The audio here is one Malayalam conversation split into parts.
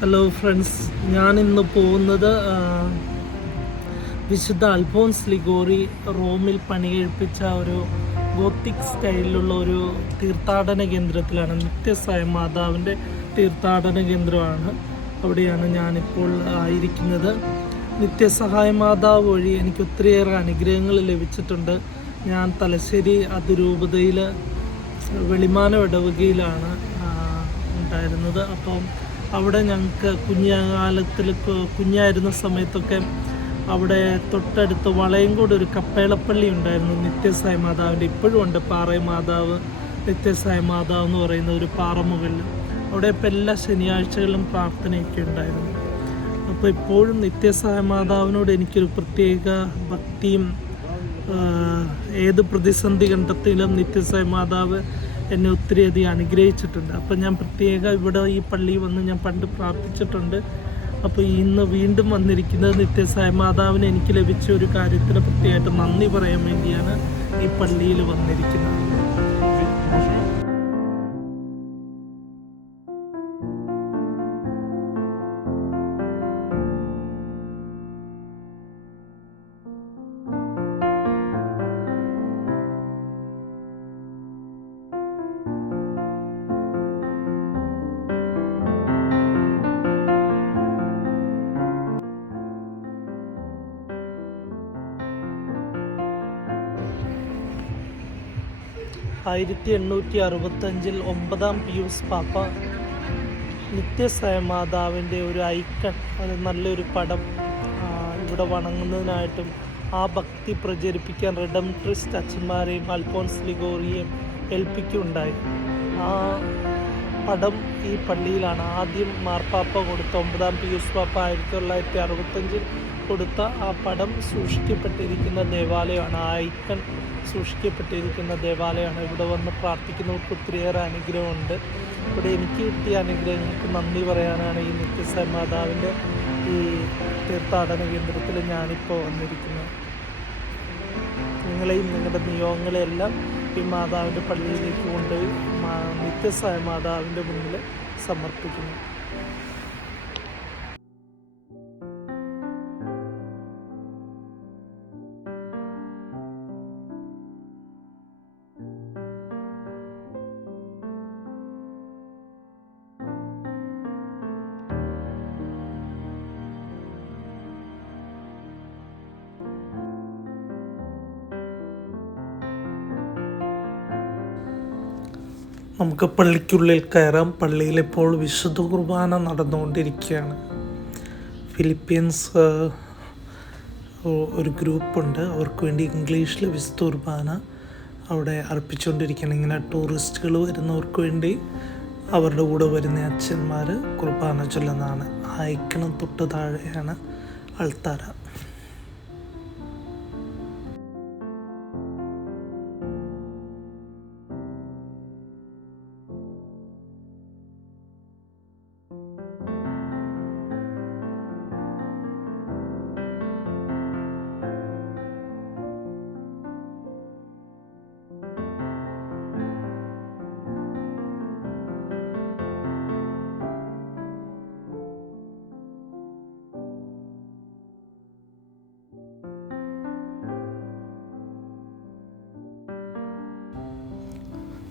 ഹലോ ഫ്രണ്ട്സ്, ഞാനിന്ന് പോകുന്നത് വിശുദ്ധ അൽഫോൻസ് ലിഗോറി റോമിൽ പണികഴിപ്പിച്ച ഒരു ഗോത്തിക് സ്റ്റൈലിലുള്ള ഒരു തീർത്ഥാടന കേന്ദ്രത്തിലാണ്. നിത്യസായ മാതാവിൻ്റെ തീർത്ഥാടന കേന്ദ്രമാണ്. അവിടെയാണ് ഞാനിപ്പോൾ ആയിരിക്കുന്നത്. നിത്യസഹായ മാതാവ് വഴി എനിക്ക് ഒത്തിരിയേറെ അനുഗ്രഹങ്ങൾ ലഭിച്ചിട്ടുണ്ട്. ഞാൻ തലശ്ശേരി അതിരൂപതയിൽ വെളിമാനം ഇടവകയിലാണ് ഉണ്ടായിരുന്നത്. അപ്പം അവിടെ ഞങ്ങൾക്ക് കുഞ്ഞായിരുന്ന സമയത്തൊക്കെ അവിടെ തൊട്ടടുത്ത് വളയംകോട് ഒരു കപ്പേളപ്പള്ളി ഉണ്ടായിരുന്നു, നിത്യസായ മാതാവിൻ്റെ. ഇപ്പോഴും ഉണ്ട് പാറ മാതാവ്, നിത്യസായ മാതാവ് എന്ന് പറയുന്ന ഒരു പാറമുകളിൽ. അവിടെ ഇപ്പോൾ എല്ലാ ശനിയാഴ്ചകളിലും പ്രാർത്ഥനയൊക്കെ ഉണ്ടായിരുന്നു. അപ്പോൾ ഇപ്പോഴും നിത്യസായ മാതാവിനോട് എനിക്കൊരു പ്രത്യേക ഭക്തിയും, ഏത് പ്രതിസന്ധി ഘട്ടത്തിലും നിത്യസായ മാതാവ് എന്നെ ഒത്തിരിയധികം അനുഗ്രഹിച്ചിട്ടുണ്ട്. അപ്പോൾ ഞാൻ ഇവിടെ ഈ പള്ളിയിൽ വന്ന് ഞാൻ പണ്ട് പ്രാർത്ഥിച്ചിട്ടുണ്ട്. അപ്പോൾ ഇന്ന് വീണ്ടും വന്നിരിക്കുന്നത് നിത്യസായ മാതാവിന് എനിക്ക് ലഭിച്ച ഒരു കാര്യത്തിന് പ്രത്യേകമായിട്ട് നന്ദി പറയാൻ വേണ്ടിയാണ് ഈ പള്ളിയിൽ വന്നിരിക്കുന്നത്. 1865 9-ാം പിയൂസ് പാപ്പ നിത്യസായ മാതാവിൻ്റെ ഒരു ഐക്കൺ, അത് നല്ലൊരു പടം ഇവിടെ വണങ്ങുന്നതിനായിട്ടും ആ ഭക്തി പ്രചരിപ്പിക്കാൻ റിഡംട്രിസ്റ്റ് അച്ഛന്മാരെയും അൽഫോൻസ് ലിഗോറിയെയും ഏൽപ്പിക്കുകയുണ്ടായി. ആ പടം ഈ പള്ളിയിലാണ് ആദ്യം മാർപ്പാപ്പ കൊടുത്ത, 9-ാം പിയൂസ് പാപ്പ 1965 കൊടുത്ത ആ പടം സൂക്ഷിക്കപ്പെട്ടിരിക്കുന്ന ദേവാലയമാണ്. ആ ഐക്കൺ സൂക്ഷിക്കപ്പെട്ടിരിക്കുന്ന ദേവാലയമാണ്. ഇവിടെ വന്ന് പ്രാർത്ഥിക്കുന്നവർക്ക് ഒത്തിരിയേറെ അനുഗ്രഹമുണ്ട്. ഇവിടെ എനിക്ക് കിട്ടിയ അനുഗ്രഹങ്ങൾക്ക് നന്ദി പറയാനാണ് ഈ നിത്യസായ മാതാവിൻ്റെ ഈ തീർത്ഥാടന കേന്ദ്രത്തിൽ ഞാനിപ്പോൾ വന്നിരിക്കുന്നത്. നിങ്ങളെയും നിങ്ങളുടെ നിയോഗങ്ങളെല്ലാം ഈ മാതാവിൻ്റെ പള്ളിയിലേക്ക് കൊണ്ടുപോയി നിത്യസായ മാതാവിൻ്റെ മുന്നിൽ സമർപ്പിക്കുന്നു. നമുക്ക് പള്ളിക്കുള്ളിൽ കയറാം. പള്ളിയിലിപ്പോൾ വിശുദ്ധ കുർബാന നടന്നുകൊണ്ടിരിക്കുകയാണ്. ഫിലിപ്പീൻസ് ഒരു ഗ്രൂപ്പുണ്ട്, അവർക്ക് വേണ്ടി ഇംഗ്ലീഷിൽ വിശുദ്ധ കുർബാന അവിടെ അർപ്പിച്ചുകൊണ്ടിരിക്കുകയാണ്. ഇങ്ങനെ ടൂറിസ്റ്റുകൾ വരുന്നവർക്ക് വേണ്ടി അവരുടെ കൂടെ വരുന്ന അച്ഛന്മാർ കുർബാന ചൊല്ലുന്നതാണ്. ഐക്കണ തൊട്ട് താഴെയാണ് അൾത്താര.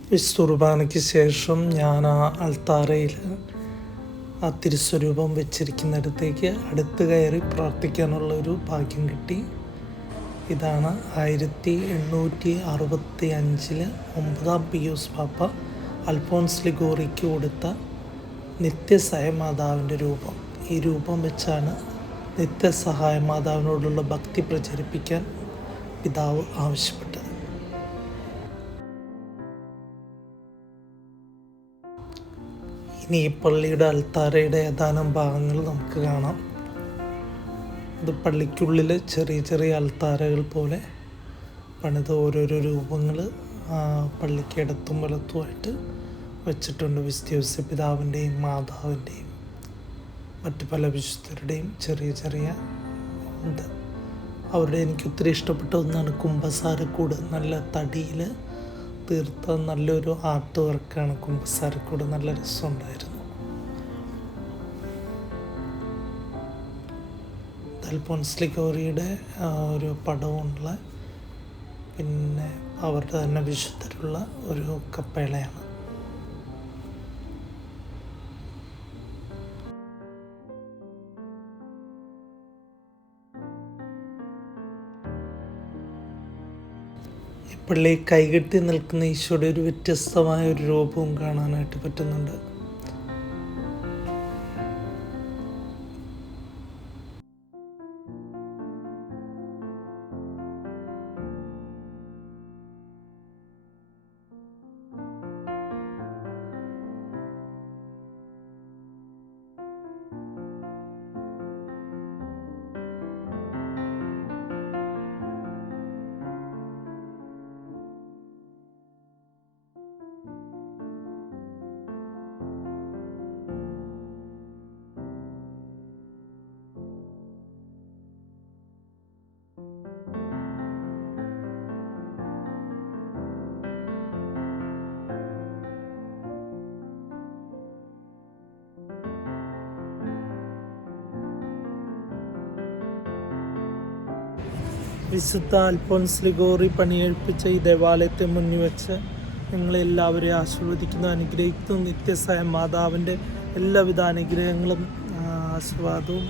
വിശുദ്ധ കുർബാനയ്ക്ക് ശേഷം ഞാൻ ആ അൾത്താരയിൽ ആ തിരുസ്വരൂപം വെച്ചിരിക്കുന്നിടത്തേക്ക് അടുത്ത് കയറി പ്രാർത്ഥിക്കാനുള്ളൊരു ഭാഗ്യം കിട്ടി. ഇതാണ് 1865 9-ാം പിയൂസ് പാപ്പ അൽഫോൻസ് ലിഗോറിക്ക് കൊടുത്ത നിത്യസായ മാതാവിൻ്റെ രൂപം. ഈ രൂപം വെച്ചാണ് നിത്യസഹായ മാതാവിനോടുള്ള ഭക്തി പ്രചരിപ്പിക്കാൻ പിതാവ് ആവശ്യപ്പെട്ടത്. ഇനി ഈ പള്ളിയുടെ അൾത്താരയുടെ ഏതാനും ഭാഗങ്ങൾ നമുക്ക് കാണാം. ഇത് പള്ളിക്കുള്ളിൽ ചെറിയ ചെറിയ അൾത്താരകൾ പോലെ പണിത് ഓരോരോ രൂപങ്ങൾ പള്ളിക്ക് ഇടത്തും വലത്തുമായിട്ട് വെച്ചിട്ടുണ്ട്. വിശുദ്ധ പിതാവിൻ്റെയും മാതാവിൻ്റെയും മറ്റ് പല വിശുദ്ധരുടെയും ചെറിയ ചെറിയ ഉണ്ട്. അവരുടെ എനിക്ക് ഒത്തിരി ഇഷ്ടപ്പെട്ട ഒന്നാണ് കുമ്പസാരക്കൂട്. നല്ല തടിയിൽ തീർത്ത നല്ലൊരു ആർട്ട് വർക്കാണ് കുമ്പസാരക്കൂട്. നല്ല രസമുണ്ടായിരുന്നു. അൽഫോൻസ് ലിഗോറിയുടെ ഒരു പടമുള്ള, പിന്നെ അവരുടെ തന്നെ വിശുദ്ധരുള്ള ഒരു കപ്പേളയാണ്. ഈ പള്ളി കൈകെട്ടി നിൽക്കുന്ന ഈശോയുടെ ഒരു വ്യത്യസ്തമായ ഒരു രൂപവും കാണാനായിട്ട് പറ്റുന്നുണ്ട്. വിശുദ്ധ അൽഫോൻസ് ലിഗോറി പണിയെഴുപ്പിച്ച ഈ ദേവാലയത്തെ മുന്നിൽ വെച്ച് നിങ്ങളെല്ലാവരെയും ആശീർവദിക്കുന്നു, അനുഗ്രഹിക്കുന്നു. നിത്യസായ മാതാവിൻ്റെ എല്ലാവിധ അനുഗ്രഹങ്ങളും ആശീർവാദവും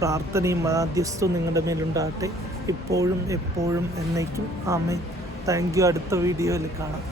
പ്രാർത്ഥനയും മാധ്യസ്ഥവും നിങ്ങളുടെ മേലുണ്ടാകട്ടെ, ഇപ്പോഴും എപ്പോഴും എന്നേക്കും. ആമേൻ. Thank you. അടുത്ത വീഡിയോയിൽ കാണാം.